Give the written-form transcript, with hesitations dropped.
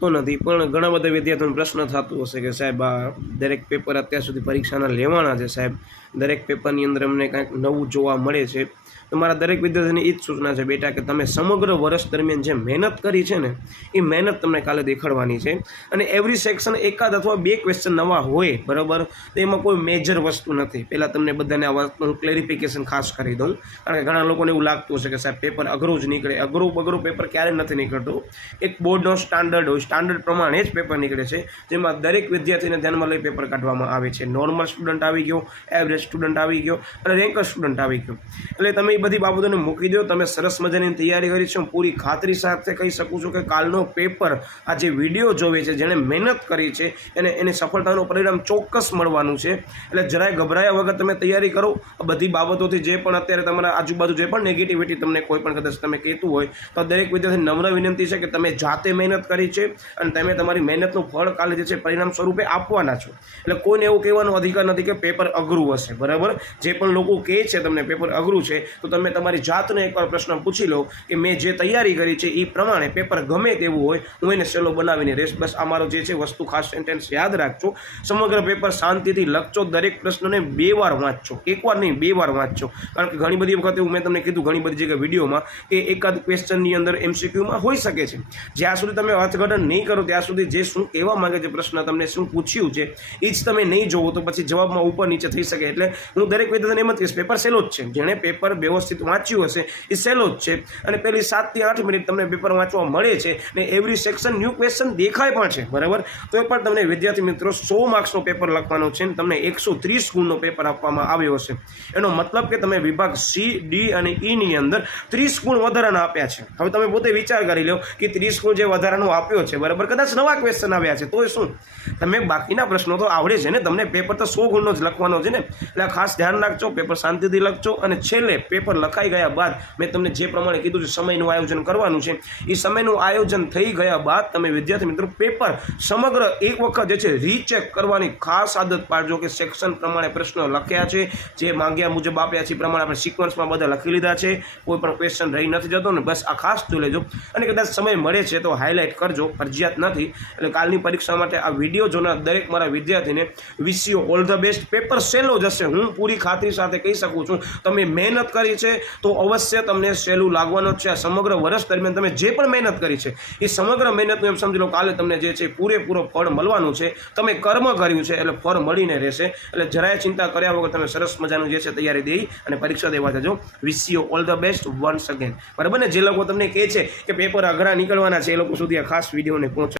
તો નથી, પણ ઘણા બધા વિદ્યાર્થીઓનો પ્રશ્ન થતો હશે કે સાહેબ આ દરેક પેપર અત્યાર સુધી પરીક્ષાના લેવાના છે સાહેબ, દરેક પેપરની અંદર અમને કાંઈક નવું જોવા મળે છે. તો મારા દરેક વિદ્યાર્થીને એ જ સૂચના છે બેટા કે તમે સમગ્ર વર્ષ દરમિયાન જે મહેનત કરી છે ને એ મહેનત તમને કાલે દેખાડવાની છે. અને એવરી સેક્શન એકાદ અથવા બે ક્વેશ્ચન નવા હોય, બરાબર, તો એમાં કોઈ મેજર વસ્તુ નથી. પહેલાં તમને બધાને આ વાતનું ક્લેરિફિકેશન ખાસ કરી દઉં, કારણ કે ઘણા લોકોને એવું લાગતું હશે કે સાહેબ પેપર અઘરું જ નીકળે. અઘરું પેપર ક્યારે નથી નીકળતું. એક બોર્ડનો સ્ટાન્ડર્ડ હોય, સ્ટાન્ડર્ડ પ્રમાણે જ પેપર નીકળે છે, જેમાં દરેક વિદ્યાર્થીને ધ્યાનમાં લઈ પેપર કાઢવામાં આવે છે. નોર્મલ સ્ટુડન્ટ આવી ગયો, એવરેજ સ્ટુડન્ટ આવી ગયો અને રેન્કર સ્ટુડન્ટ આવી ગયો. એટલે તમે એ બધી બાબતોને મૂકી દો. તમે સરસ મજાની તૈયારી કરી છે. હું પૂરી ખાતરી સાથે કહી શકું છું કે કાલનો પેપર આ જે વિડીયો જોવે છે, જેણે મહેનત કરી છે એની સફળતાનું પરિણામ ચોક્કસ મળવાનું છે. એટલે જરાય ગભરાયા વગર તમે તૈયારી કરો. બધી બાબતોથી જે પણ અત્યારે તમારા આજુબાજુ જે પણ નેગેટિવિટી તમને કોઈ પણ કદાચ તમે કહેતું હોય, તો દરેક વિદ્યાર્થી નમ્ર વિનંતી છે કે તમે જાતે મહેનત કરી છે અને તમે તમારી મહેનતનું ફળ કાલે જે છે પરિણામ સ્વરૂપે આપવાના છો. એટલે કોઈને એવું કહેવાનો અધિકાર નથી કે પેપર અઘરું હશે, બરાબર. જે પણ લોકો કહે છે તમને પેપર અઘરું છે, તો તમે તમારી જાતને એકવાર પ્રશ્ન પૂછી લો કે મેં જે તૈયારી કરી છે એ પ્રમાણે પેપર ગમે તેવું હોય હું એને સહેલો બનાવીને રહીશ. બસ આ મારો જે છે વસ્તુ ખાસ સેન્ટેન્સ યાદ રાખજો. સમગ્ર પેપર શાંતિથી લખજો. દરેક પ્રશ્નને 2 વાર વાંચજો, એકવાર નહીં 2 વાર વાંચજો. કારણ કે ઘણી બધી વખત એવું મેં તમને કીધું ઘણી બધી જગ્યાએ વિડીયોમાં કે એકાદ ક્વેશ્ચનની અંદર MCQમાં હોઈ શકે છે. જ્યાં સુધી તમે અર્થઘટન નહીં કરો ત્યાં સુધી જે શું કહેવા માંગે છે પ્રશ્ન, તમને શું પૂછ્યું છે એ જ તમે નહીં જોવો તો પછી જવાબમાં ઉપર નીચે થઈ શકે. એટલે હું દરેક વિદ્યાર્થીને એમ જ કહીશ પેપર સહેલો જ છે. જેણે પેપર વ્યવસ્થિત વાંચ્યું હશે એ સહેલો જ છે. અને પહેલી 7 થી 8 મિનિટ તમને પેપર વાંચવા મળે છે ને એવરી સેક્શન ન્યૂ ક્વેશ્ચન દેખાય પણ છે, બરાબર. તો એ પણ તમને વિદ્યાર્થી મિત્રો 100 માર્ક્સનો પેપર લખવાનો છે ને તમને 130 ગુણનો પેપર આપવામાં આવ્યો હશે. એનો મતલબ કે તમે વિભાગ C, D અને E ની અંદર 30 ગુણ વધારાના આપ્યા છે. હવે તમે પોતે વિચાર કરી લો કે 30 ગુણ જે વધારાનો આપ્યો છે, બરાબર, કદાચ નવા ક્વેશ્ચન આવ્યા છે તો શું તમે બાકીના પ્રશ્નો તો આવડે છે ને, તમને પેપર તો 100 ગુણનો જ લખવાનો છે ને. એટલે ખાસ ધ્યાન રાખજો, પેપર શાંતિથી લખજો. અને છેલ્લે પેપર લખાઈ ગયા બાદ મેં તમને જે પ્રમાણે કીધું છે સમયનું આયોજન કરવાનું છે, એ સમયનું આયોજન થઈ ગયા બાદ તમે વિદ્યાર્થી મિત્રો પેપર સમગ્ર એક વખત જે છે રીચેક કરવાની ખાસ આદત પાડજો કે સેક્શન પ્રમાણે પ્રશ્નો લખ્યા છે, જે માંગ્યા મુજબ આપ્યા છે એ પ્રમાણે આપણે સિક્વન્સમાં બધા લખી લીધા છે, કોઈ પણ ક્વેશ્ચન રહી નથી જતો ને. બસ આ ખાસ જોઈ લેજો. અને કદાચ સમય મળે છે તો હાઇલાઇટ કરજો, ફરજિયાત નથી. એટલે કાલની પરીક્ષા માટે આ વિડીયો જોનાર દરેક મારા વિદ્યાર્થીને wish you all the best. Paper સહેલો જશે, હું પૂરી ખાતરી સાથે કહી શકું છું. તમે મહેનત કરી છે તો અવશ્ય તમને સહેલું લાગવાનું જ છે. આ સમગ્ર વર્ષ દરમિયાન તમે જે પણ મહેનત કરી છે એ સમગ્ર મહેનતનું એમ સમજી લો કાલે તમને જે છે પૂરેપૂરો ફળ મળવાનું છે. તમે કર્મ કર્યું છે એટલે ફળ મળીને રહેશે. એટલે જરાય ચિંતા કર્યા વગર તમે સરસ મજાનું જે છે તૈયારી દઈ અને પરીક્ષા દેવા જજો. Wish you all the best once again, બરાબર ને. જે લોકો તમને કહે છે કે પેપર અઘરા નીકળવાના છે એ લોકો સુધી આ ખાસ વિડીયોને પહોંચે.